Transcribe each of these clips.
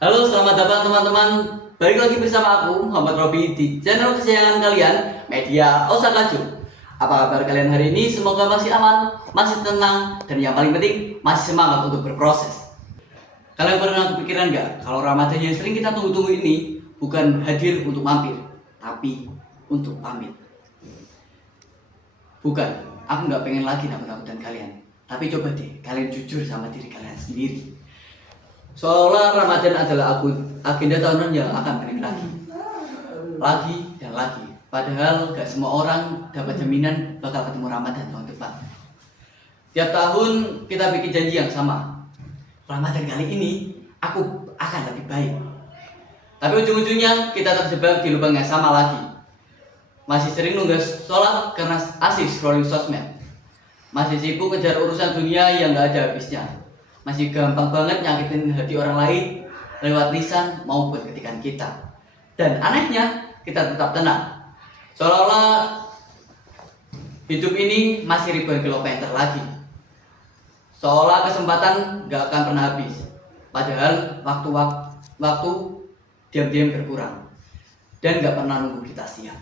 Halo, selamat datang teman-teman. Balik lagi bersama aku, Muhammad Robi, di channel kesayangan kalian, Media Osakaju. Apa kabar kalian hari ini? Semoga masih aman, masih tenang, dan yang paling penting, masih semangat untuk berproses. Kalian pernah kepikiran nggak kalau Ramadan yang sering kita tunggu-tunggu ini bukan hadir untuk mampir, tapi untuk pamit? Bukan, aku nggak pengen lagi nakut-nakutin kalian. Tapi coba deh, kalian jujur sama diri kalian sendiri. Seolah Ramadan adalah agenda tahunan yang akan balik lagi dan lagi. Padahal gak semua orang dapat jaminan bakal ketemu Ramadan tahun depan. Tiap tahun kita bikin janji yang sama. Ramadan kali ini aku akan lebih baik. Tapi ujung-ujungnya kita terjebak di lubang yang sama lagi. Masih sering nunggah sholat karena asik scrolling sosmed. Masih sibuk ngejar urusan dunia yang gak ada habisnya. Masih gampang banget nyakitin hati orang lain lewat lisan maupun ketikan kita. Dan anehnya kita tetap tenang. Seolah-olah hidup ini masih ribuan kilometer lagi. Seolah kesempatan gak akan pernah habis. Padahal waktu diam-diam berkurang. Dan gak pernah nunggu kita siap.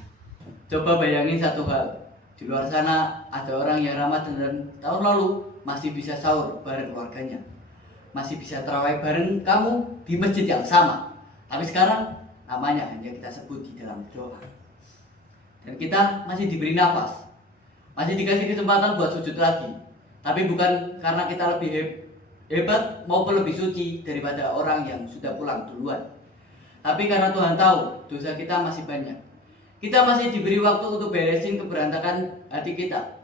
Coba bayangin satu hal. Di luar sana ada orang yang Ramadan dan tahun lalu masih bisa sahur bareng keluarganya, masih bisa tarawih bareng kamu di masjid yang sama. Tapi sekarang namanya hanya kita sebut di dalam doa. Dan kita masih diberi nafas, masih dikasih kesempatan buat sujud lagi. Tapi bukan karena kita lebih hebat maupun lebih suci daripada orang yang sudah pulang duluan. Tapi karena Tuhan tahu dosa kita masih banyak. Kita masih diberi waktu untuk beresin keberantakan hati kita.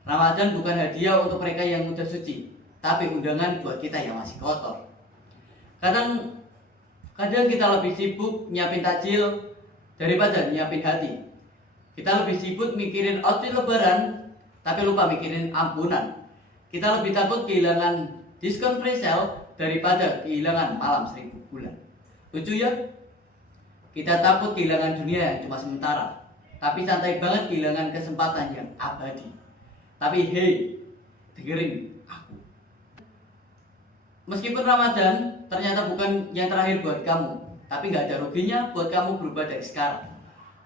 Ramadan bukan hadiah untuk mereka yang sudah suci, tapi undangan buat kita yang masih kotor. Kadang kita lebih sibuk nyiapin takjil daripada nyiapin hati. Kita lebih sibuk mikirin outfit lebaran, tapi lupa mikirin ampunan. Kita lebih takut kehilangan diskon free sale daripada kehilangan malam 1000 bulan. Lucu ya? Kita takut kehilangan dunia yang cuma sementara, tapi santai banget kehilangan kesempatan yang abadi. Tapi hey, dengerin aku. Meskipun Ramadan ternyata bukan yang terakhir buat kamu, tapi gak ada ruginya buat kamu berubah dari sekarang.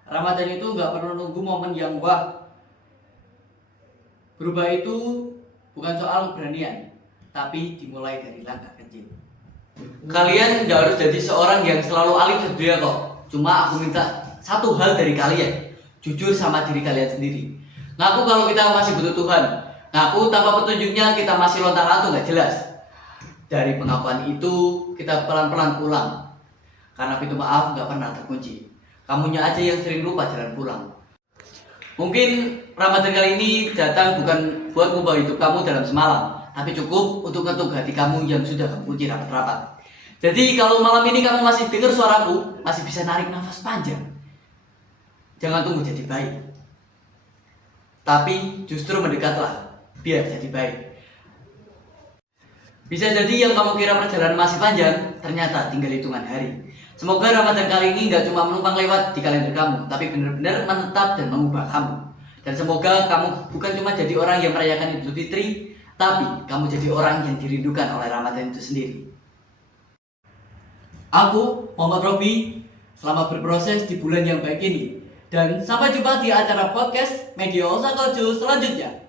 Ramadan itu gak perlu nunggu momen yang wah. Berubah itu bukan soal keberanian, tapi dimulai dari langkah kecil. Kalian gak harus jadi seorang yang selalu alim sedunia kok. Cuma aku minta satu hal dari kalian, jujur sama diri kalian sendiri. Ngaku kalau kita masih butuh Tuhan. Ngaku tanpa petunjuknya kita masih lontar-lantung gak jelas. Dari pengakuan itu kita pelan-pelan pulang. Karena pintu maaf gak pernah terkunci. Kamunya aja yang sering lupa jalan pulang. Mungkin Ramadan kali ini datang bukan buat mengubah hidup kamu dalam semalam, tapi cukup untuk ngetuk hati kamu yang sudah kamu kunci rapat-rapat. Jadi kalau malam ini kamu masih dengar suaraku, masih bisa narik nafas panjang, jangan tunggu jadi baik. Tapi justru mendekatlah, biar jadi baik. Bisa jadi yang kamu kira perjalanan masih panjang, ternyata tinggal hitungan hari. Semoga Ramadan kali ini gak cuma menumpang lewat di kalender kamu, tapi benar-benar menetap dan mengubah kamu. Dan semoga kamu bukan cuma jadi orang yang merayakan Idul Fitri, tapi kamu jadi orang yang dirindukan oleh Ramadan itu sendiri. Aku, Muhammad Robi, selamat berproses di bulan yang baik ini. Dan sampai jumpa di acara podcast Media Osakaju selanjutnya.